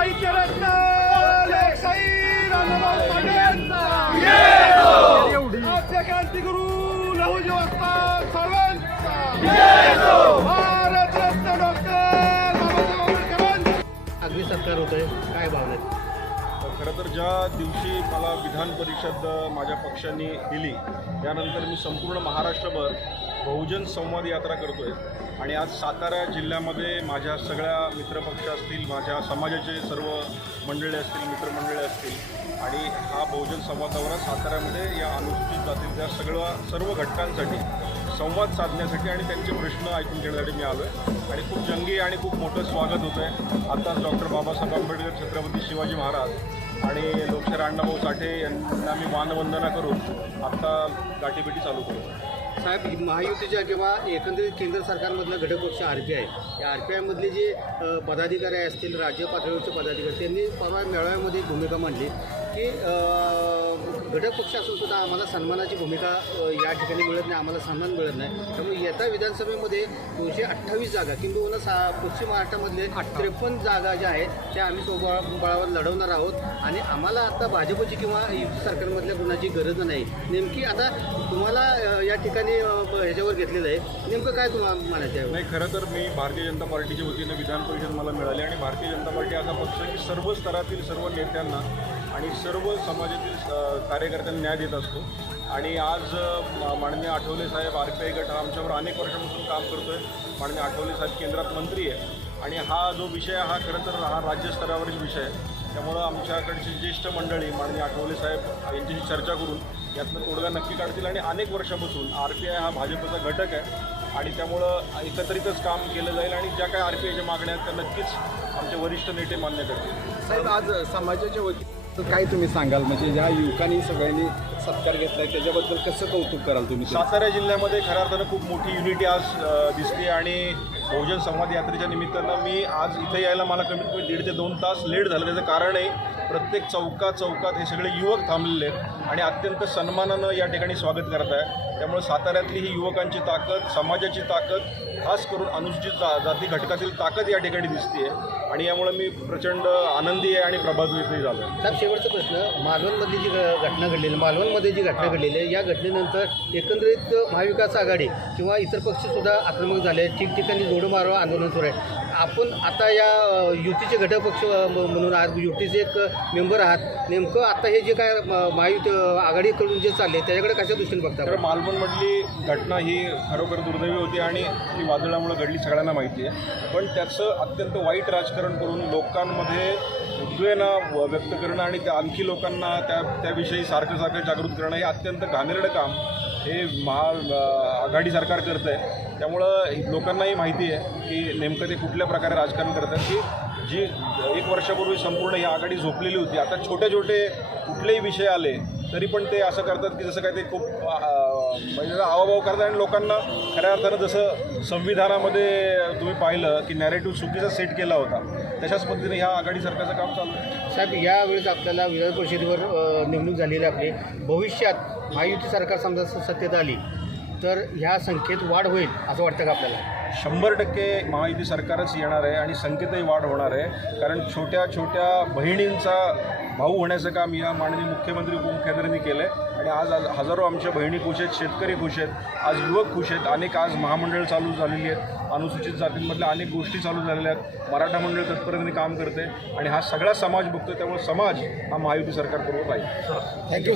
साहित्यरत्न लोकशाहीर अण्णाभाऊ साठे यांचा आजच्या क्रांतिगुरू अगदी सत्कार होत काय भावना आहेत? खरं तर ज्या दिवशी मला विधान परिषद माझ्या पक्षांनी दिली त्यानंतर मी संपूर्ण महाराष्ट्रभर बहुजन संवाद यात्रा करतो आहे आणि आज सातारा जिल्ह्यामध्ये माझ्या सगळ्या मित्रपक्ष असतील माझ्या समाजाचे सर्व मंडळी असतील मित्रमंडळी असतील आणि हा बहुजन संवाद दौरा साताऱ्यामध्ये या अनुसूचित जातील त्या सगळं सर्व घटकांसाठी संवाद साधण्यासाठी आणि त्यांचे प्रश्न ऐकून घेण्यासाठी मी आलो आहे आणि खूप जंगी आणि खूप मोठं स्वागत होतं आहे आत्ताच डॉक्टर बाबासाहेब आंबेडकर छत्रपती शिवाजी महाराज आणि लोकशाहीर अण्णाभाऊ साठे यांना मी मानवंदना करून आत्ता गाठीभेटी चालू करतो साहेब महायुतीच्या किंवा एकंदरीत केंद्र सरकारमधला घटक पक्ष आर पी आय या आर पी आयमधले जे पदाधिकारी असतील राज्य पातळीवरचे पदाधिकारी त्यांनी परवा मेळाव्यामध्ये एक भूमिका मांडली. की घटक पक्ष असून सुद्धा आम्हाला सन्मानाची भूमिका या ठिकाणी मिळत नाही आम्हाला सन्मान मिळत नाही. त्यामुळे येत्या विधानसभेमध्ये दोनशे अठ्ठावीस जागा किंबहुना सा पश्चिम महाराष्ट्रामधले त्रेपन्न जागा ज्या आहेत त्या आम्ही स्वबळावर लढवणार आहोत. आणि आम्हाला आता भाजपची किंवा युती सरकारमधल्या कुणाची गरज नाही. नेमकी आता तुम्हाला या ठिकाणी ह्याच्यावर घेतलेलं आहे. नेमकं काय तुम्हाला म्हणायचं आहे? नाही खरं तर मी भारतीय जनता पार्टीच्या वतीनं विधान परिषद मला मिळाली आणि भारतीय जनता पार्टी असा पक्ष की सर्व स्तरातील सर्व नेत्यांना आणि सर्व समाजातील कार्यकर्त्यांना न्याय देत असतो. आणि आज माननीय Athawale Saheb R P I गट हा आमच्यावर अनेक वर्षापासून काम करतोय. माननीय आठवले साहेब केंद्रात मंत्री आहे. आणि हा जो विषय हा खरं तर हा राज्यस्तरावरील विषय आहे. त्यामुळं आमच्याकडची ज्येष्ठ मंडळी माननीय आठवले साहेब यांच्याशी चर्चा करून यातनं तोडगा नक्की काढतील. आणि अनेक वर्षापासून आर पी आय हा भाजपचा घटक आहे. आणि त्यामुळं एकत्रितच काम केलं जाईल आणि ज्या काय आर पी आयच्या मागण्या आहेत त्या नक्कीच आमचे वरिष्ठ नेते मान्य करतील. साहेब आज समाजाच्या वतीनं काय तुम्ही सांगाल? म्हणजे ज्या युवकांनी सगळ्यांनी सत्कार घेतलाय त्याच्याबद्दल कसं कौतुक कराल तुम्ही? सातारा जिल्ह्यामध्ये खऱ्या अर्थानं खूप मोठी युनिटी आज अ, दिसते आणि बहुजन संवाद यात्रेच्या निमित्तानं मी आज इथे यायला मला कमीत कमी दीड ते दोन तास लेट झालं. त्याचं कारण आहे प्रत्येक चौकात चौकात हे सगळे युवक थांबलेले आहेत आणि अत्यंत सन्मानानं या ठिकाणी स्वागत करत आहे त्यामुळे साताऱ्यातली ही युवकांची ताकद समाजाची ताकद खास करून अनुसूचित जा जाती घटकातील ताकद या ठिकाणी दिसते आणि यामुळे मी प्रचंड आनंदी आहे आणि प्रभावितही झालो आहे शेवटचा प्रश्न मालवणमधली जी घटना घडलेली मालवणमध्ये जी घटना घडलेली आहे या घटनेनंतर एकंदरीत महाविकास आघाडी किंवा इतर पक्षसुद्धा आक्रमक झाले आहेत. ठिकठिकाणी जोडमारो आंदोलन सुरू आहे. आपण आता या युतीचे घटक पक्ष म्हणून आहात युतीचे एक मेंबर आहात. नेमकं आता हे जे काय महायुती आघाडीकडून जे चालले त्याच्याकडे कशा दृष्टीने बघता तर मालवणमधली घटना ही खरोखर दुर्दैवी होती आणि ती वादळामुळे घडली सगळ्यांना माहिती आहे. पण त्याचं अत्यंत वाईट राजकारण करून लोकांमध्ये उद्वेना व- व्यक्त करणं आणि त्या आणखी लोकांना त्या त्याविषयी सारखं सारखं जागृत करणं हे अत्यंत घाणेरडं काम हे महा आघाडी सरकार करतं आहे त्यामुळं लोकांनाही माहिती आहे की नेमकं ते कुठल्या प्रकारे राजकारण करतात. की जी एक वर्षापूर्वी संपूर्ण ही आघाडी झोपलेली होती आता छोटे छोटे कुठलेही विषय आले तरी पण ते असं करतात की जसं काय ते खूप म्हणजे त्याचा करतात आणि लोकांना खऱ्या अर्थानं जसं संविधानामध्ये तुम्ही पाहिलं की नॅरेटिव्ह चुकीचा सेट केला होता तशाच पद्धतीने ह्या आघाडी सरकारचं काम चालू आहे. साहेब यावेळेस आपल्याला विधान परिषदेवर निवडणूक झालेली आपली. भविष्यात महायुती सरकार समजा सत्तेत आली तर ह्या संख्येत वाढ होईल असं वाटतं का आपल्याला? शंभर टक्के महायुती सरकारच येणार आहे आणि संख्येतही वाढ होणार आहे. कारण छोट्या छोट्या बहिणींचा भाऊ होण्याचं काम या माननीय मुख्यमंत्री उपमुख्यमंत्र्यांनी केलं आहे आणि आज आज हजारो आमच्या बहिणी खुश आहेत शेतकरी खुश आहेत आज युवक खुश आहेत अनेक आज महामंडळ चालू झालेली आहेत अनुसूचित जातींमधल्या अनेक गोष्टी चालू झालेल्या आहेत. मराठा मंडळ तत्परतेने काम करते आणि हा सगळा समाज बघतोय त्यामुळे समाज हा महायुती सरकारबरोबर राहील. थँक्यू